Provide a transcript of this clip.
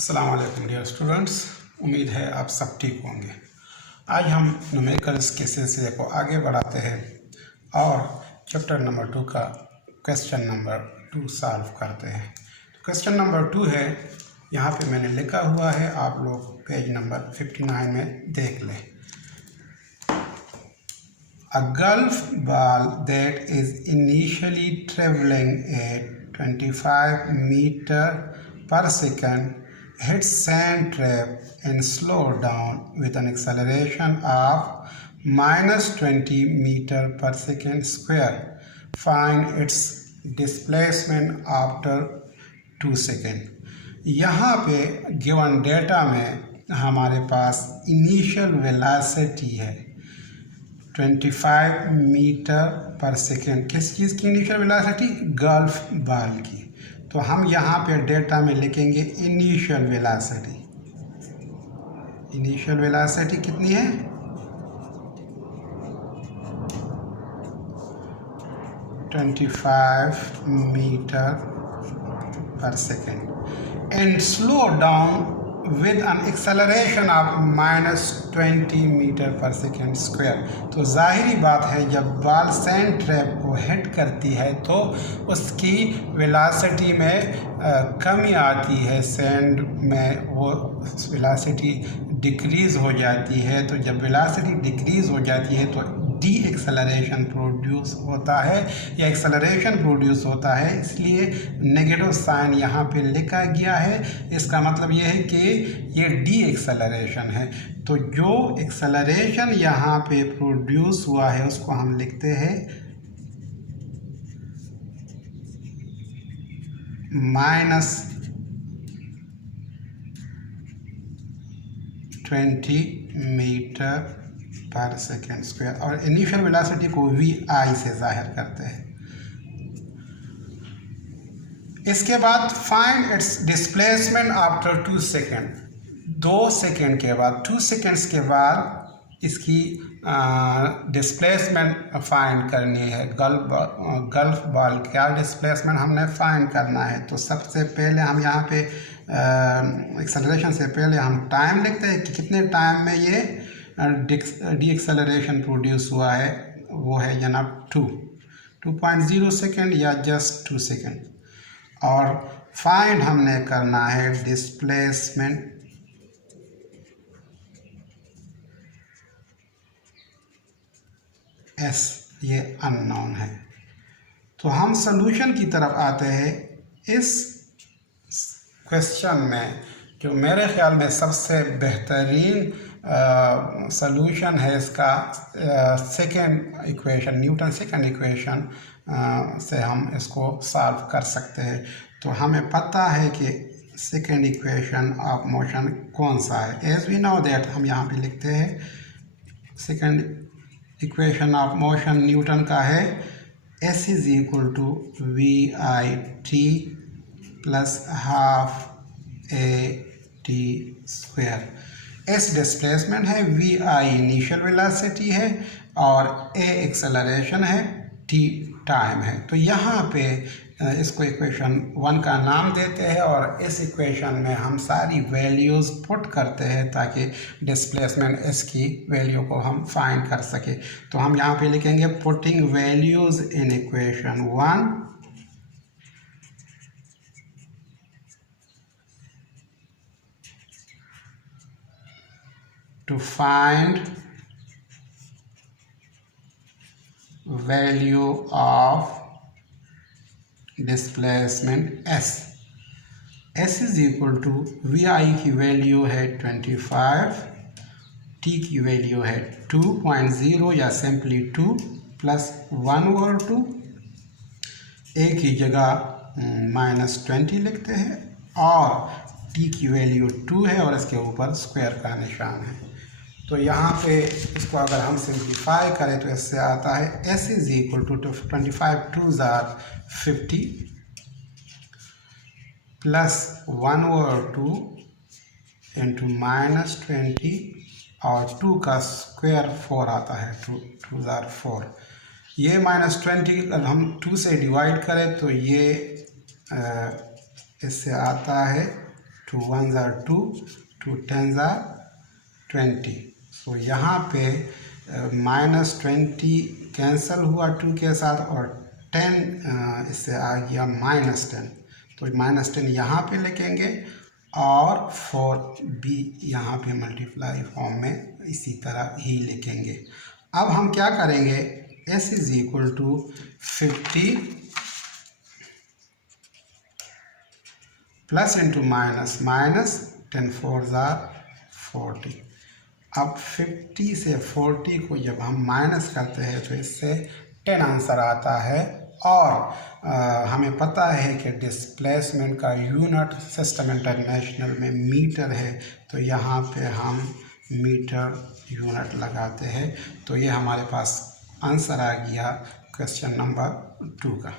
अस्सलाम वालेकुम dear students, उम्मीद है आप सब ठीक होंगे। आज हम न्यूमेरिकल्स के सिलसिले को आगे बढ़ाते हैं और चैप्टर नंबर 2 का क्वेश्चन नंबर 2 सॉल्व करते हैं। तो क्वेश्चन नंबर 2 है, यहाँ पे मैंने लिखा हुआ है, आप लोग पेज नंबर 59 में देख लें। A golf ball that is initially traveling at 25 meters per second hits sand trap and slow down with an acceleration of -20 meters per second square. Find its displacement after 2 seconds. यहाँ पे given data में हमारे पास initial velocity है 25 metre per second. किस चीज़ की initial velocity? Golf ball की। तो हम यहाँ पे डेटा में लिखेंगे इनिशियल वेलोसिटी। इनिशियल वेलोसिटी कितनी है? 25 metre per second and slow down with an acceleration of -20 metre per second square. तो जाहिरी बात है, जब बॉल सैंड ट्रैप को हिट करती है तो उसकी वेलोसिटी में कमी आती है, सैंड में वो वेलोसिटी डिक्रीज़ हो जाती है। तो जब वेलोसिटी डिक्रीज़ हो जाती है तो डी एक्सेलरेशन प्रोड्यूस होता है या एक्सेलरेशन प्रोड्यूस होता है, इसलिए नेगेटिव साइन यहाँ पे लिखा गया है। इसका मतलब ये है कि ये डी एक्सेलरेशन है। तो जो एक्सेलरेशन यहाँ पे प्रोड्यूस हुआ है उसको हम लिखते हैं -20 मीटर पर सेकेंड स्क्वायर, और इनिशियल वेलोसिटी को VI से जाहिर करते हैं। इसके बाद find its displacement after 2 second. 2 second के बाद, 2 सेकेंड्स के बाद इसकी डिस्प्लेसमेंट फाइंड करनी है। गल्फ बॉल का डिस्प्लेसमेंट हमने फाइंड करना है। तो सबसे पहले हम यहाँ पे एक्सेलरेशन से पहले हम टाइम लिखते हैं कि कितने टाइम में ये डी एक्सेलरेशन प्रोड्यूस हुआ है। वो है जनाब 2.0 सेकेंड या जस्ट 2 सेकेंड। और फाइंड हमने करना है डिस्प्लेसमेंट S, ये अननोन है। तो हम सॉल्यूशन की तरफ आते हैं। इस क्वेश्चन में जो मेरे ख्याल में सबसे बेहतरीन सॉल्यूशन है इसका second equation, Newton second equation से हम इसको सॉल्व कर सकते हैं। तो हमें पता है कि सेकेंड इक्वेशन ऑफ मोशन कौन सा है। एज वी नो दैट, हम यहाँ पे लिखते हैं second equation of motion Newton का है S is equal to VIT plus half AT square. S displacement है, VI इनिशियल वेलोसिटी है और A एक्सेलरेशन है, T टाइम है। तो यहाँ पे इसको इक्वेशन 1 का नाम देते हैं और इस इक्वेशन में हम सारी वैल्यूज़ पुट करते हैं ताकि डिस्प्लेसमेंट S की वैल्यू को हम फाइंड कर सके। तो हम यहाँ पे लिखेंगे putting values in equation 1 to find value of displacement S। S is equal to VI की वैल्यू है 25, T की वैल्यू है 2.0 या सिंपली 2 प्लस 1/2। A की जगह -20 लिखते हैं और T की वैल्यू 2 है और इसके ऊपर स्क्वायर का निशान है। तो यहाँ पे इसको अगर हम सिंप्लीफाई करें तो इससे आता है S is equal to 25 2s are 50 plus 1/2 into -20 और 2 का स्क्वायर 4 आता है, 2s are 4। ये -20 अगर हम 2 से डिवाइड करें तो ये इससे आता है 2 1 ज़ा 2, 2 10 ज़ा 20। सो यहाँ पे -20 कैंसिल हुआ 2 के साथ और 10 इससे आ गया -10। तो -10 यहाँ पे लिखेंगे और 4 भी यहाँ पे मल्टीप्लाई फॉर्म में इसी तरह ही लिखेंगे। अब हम क्या करेंगे, s is equal to 50 plus into minus, minus 10 4 ज़ा 40। अब 50 से 40 को जब हम माइनस करते हैं तो इससे 10 आंसर आता है। और हमें पता है कि डिस्प्लेसमेंट का यूनिट सिस्टम इंटरनेशनल में मीटर है, तो यहाँ पे हम मीटर यूनिट लगाते हैं। तो ये हमारे पास आंसर आ गया क्वेश्चन नंबर 2 का।